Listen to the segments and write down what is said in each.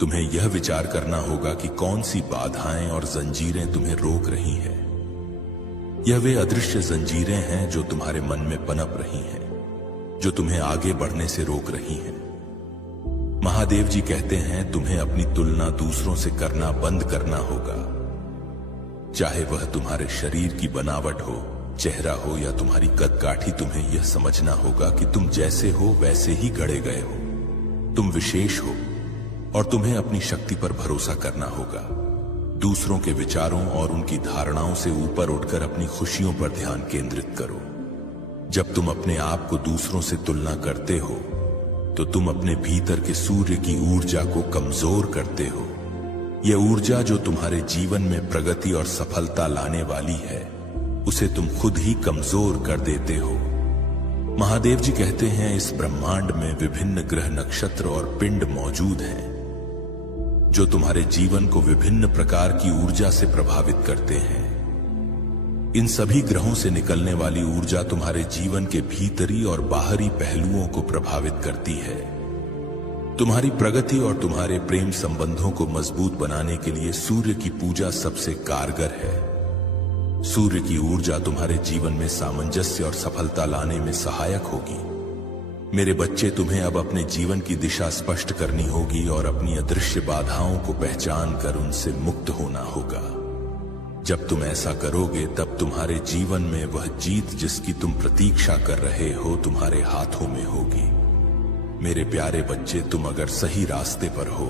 तुम्हें यह विचार करना होगा कि कौन सी बाधाएं और जंजीरें तुम्हें रोक रही हैं। यह वे अदृश्य जंजीरें हैं जो तुम्हारे मन में पनप रही हैं, जो तुम्हें आगे बढ़ने से रोक रही हैं। महादेव जी कहते हैं तुम्हें अपनी तुलना दूसरों से करना बंद करना होगा। चाहे वह तुम्हारे शरीर की बनावट हो, चेहरा हो या तुम्हारी कदकाठी, तुम्हें यह समझना होगा कि तुम जैसे हो वैसे ही गढ़े गए हो। तुम विशेष हो और तुम्हें अपनी शक्ति पर भरोसा करना होगा। दूसरों के विचारों और उनकी धारणाओं से ऊपर उठकर अपनी खुशियों पर ध्यान केंद्रित करो। जब तुम अपने आप को दूसरों से तुलना करते हो तो तुम अपने भीतर के सूर्य की ऊर्जा को कमजोर करते हो। यह ऊर्जा जो तुम्हारे जीवन में प्रगति और सफलता लाने वाली है, उसे तुम खुद ही कमजोर कर देते हो। महादेव जी कहते हैं इस ब्रह्मांड में विभिन्न ग्रह, नक्षत्र और पिंड मौजूद हैं जो तुम्हारे जीवन को विभिन्न प्रकार की ऊर्जा से प्रभावित करते हैं। इन सभी ग्रहों से निकलने वाली ऊर्जा तुम्हारे जीवन के भीतरी और बाहरी पहलुओं को प्रभावित करती है। तुम्हारी प्रगति और तुम्हारे प्रेम संबंधों को मजबूत बनाने के लिए सूर्य की पूजा सबसे कारगर है। सूर्य की ऊर्जा तुम्हारे जीवन में सामंजस्य और सफलता लाने में सहायक होगी। मेरे बच्चे, तुम्हें अब अपने जीवन की दिशा स्पष्ट करनी होगी और अपनी अदृश्य बाधाओं को पहचान कर उनसे मुक्त होना होगा। जब तुम ऐसा करोगे तब तुम्हारे जीवन में वह जीत जिसकी तुम प्रतीक्षा कर रहे हो तुम्हारे हाथों में होगी। मेरे प्यारे बच्चे, तुम अगर सही रास्ते पर हो,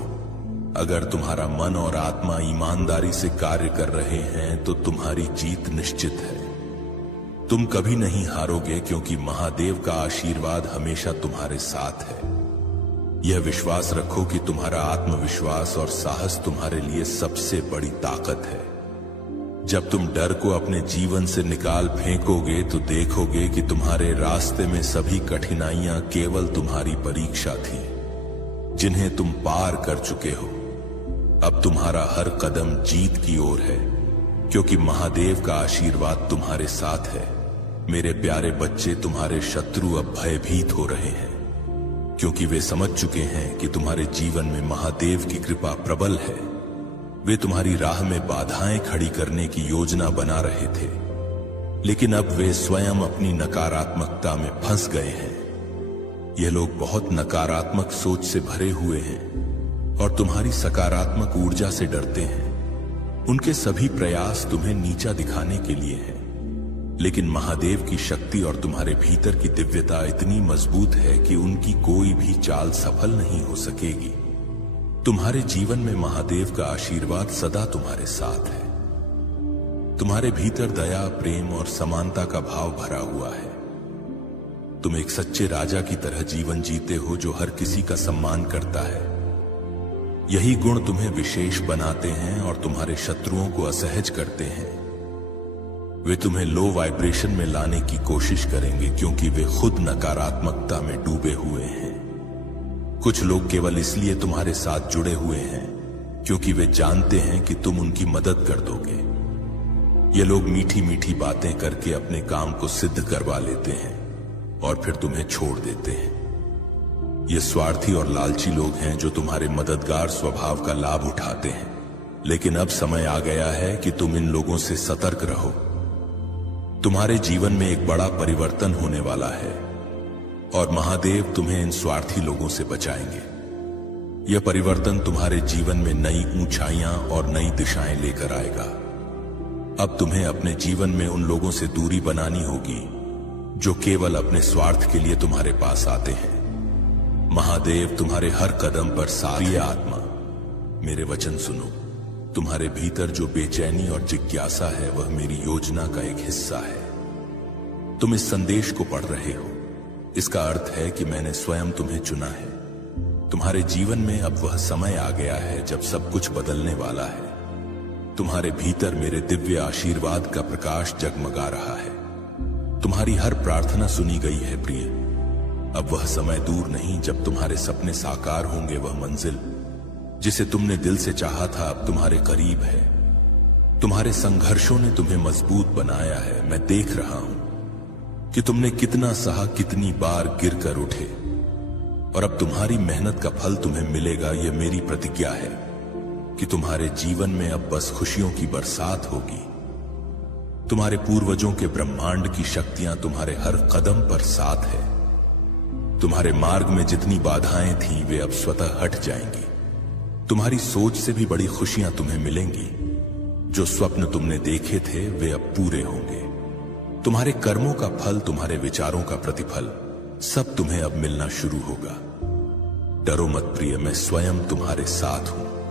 अगर तुम्हारा मन और आत्मा ईमानदारी से कार्य कर रहे हैं तो तुम्हारी जीत निश्चित है। तुम कभी नहीं हारोगे क्योंकि महादेव का आशीर्वाद हमेशा तुम्हारे साथ है। यह विश्वास रखो कि तुम्हारा आत्मविश्वास और साहस तुम्हारे लिए सबसे बड़ी ताकत है। जब तुम डर को अपने जीवन से निकाल फेंकोगे तो देखोगे कि तुम्हारे रास्ते में सभी कठिनाइयां केवल तुम्हारी परीक्षा थी, जिन्हें तुम पार कर चुके हो। अब तुम्हारा हर कदम जीत की ओर है क्योंकि महादेव का आशीर्वाद तुम्हारे साथ है। मेरे प्यारे बच्चे, तुम्हारे शत्रु अब भयभीत हो रहे हैं क्योंकि वे समझ चुके हैं कि तुम्हारे जीवन में महादेव की कृपा प्रबल है। वे तुम्हारी राह में बाधाएं खड़ी करने की योजना बना रहे थे, लेकिन अब वे स्वयं अपनी नकारात्मकता में फंस गए हैं। ये लोग बहुत नकारात्मक सोच से भरे हुए हैं और तुम्हारी सकारात्मक ऊर्जा से डरते हैं। उनके सभी प्रयास तुम्हें नीचा दिखाने के लिए हैं, लेकिन महादेव की शक्ति और तुम्हारे भीतर की दिव्यता इतनी मजबूत है कि उनकी कोई भी चाल सफल नहीं हो सकेगी। तुम्हारे जीवन में महादेव का आशीर्वाद सदा तुम्हारे साथ है। तुम्हारे भीतर दया, प्रेम और समानता का भाव भरा हुआ है। तुम एक सच्चे राजा की तरह जीवन जीते हो जो हर किसी का सम्मान करता है। यही गुण तुम्हें विशेष बनाते हैं और तुम्हारे शत्रुओं को असहज करते हैं। वे तुम्हें लो वाइब्रेशन में लाने की कोशिश करेंगे क्योंकि वे खुद नकारात्मकता में डूबे हुए हैं। कुछ लोग केवल इसलिए तुम्हारे साथ जुड़े हुए हैं क्योंकि वे जानते हैं कि तुम उनकी मदद कर दोगे। ये लोग मीठी मीठी बातें करके अपने काम को सिद्ध करवा लेते हैं और फिर तुम्हें छोड़ देते हैं। ये स्वार्थी और लालची लोग हैं जो तुम्हारे मददगार स्वभाव का लाभ उठाते हैं, लेकिन अब समय आ गया है कि तुम इन लोगों से सतर्क रहो। तुम्हारे जीवन में एक बड़ा परिवर्तन होने वाला है और महादेव तुम्हें इन स्वार्थी लोगों से बचाएंगे। यह परिवर्तन तुम्हारे जीवन में नई ऊंचाइयां और नई दिशाएं लेकर आएगा। अब तुम्हें अपने जीवन में उन लोगों से दूरी बनानी होगी जो केवल अपने स्वार्थ के लिए तुम्हारे पास आते हैं। महादेव तुम्हारे हर कदम पर साथ है। आत्मा, मेरे वचन सुनो। तुम्हारे भीतर जो बेचैनी और जिज्ञासा है वह मेरी योजना का एक हिस्सा है। तुम इस संदेश को पढ़ रहे हो, इसका अर्थ है कि मैंने स्वयं तुम्हें चुना है। तुम्हारे जीवन में अब वह समय आ गया है जब सब कुछ बदलने वाला है। तुम्हारे भीतर मेरे दिव्य आशीर्वाद का प्रकाश जगमगा रहा है। तुम्हारी हर प्रार्थना सुनी गई है प्रिय। अब वह समय दूर नहीं जब तुम्हारे सपने साकार होंगे। वह मंजिल जिसे तुमने दिल से चाहा था अब तुम्हारे करीब है। तुम्हारे संघर्षों ने तुम्हें मजबूत बनाया है। मैं देख रहा हूं कि तुमने कितना सहा, कितनी बार गिरकर उठे। और अब तुम्हारी मेहनत का फल तुम्हें मिलेगा, यह मेरी प्रतिज्ञा है कि तुम्हारे जीवन में अब बस खुशियों की बरसात होगी। तुम्हारे पूर्वजों के ब्रह्मांड की शक्तियां तुम्हारे हर कदम पर साथ है। तुम्हारे मार्ग में जितनी बाधाएं थीं वे अब स्वतः हट जाएंगी। तुम्हारी सोच से भी बड़ी खुशियां तुम्हें मिलेंगी। जो स्वप्न तुमने देखे थे वे अब पूरे होंगे। तुम्हारे कर्मों का फल, तुम्हारे विचारों का प्रतिफल सब तुम्हें अब मिलना शुरू होगा। डरो मत प्रिय, मैं स्वयं तुम्हारे साथ हूं।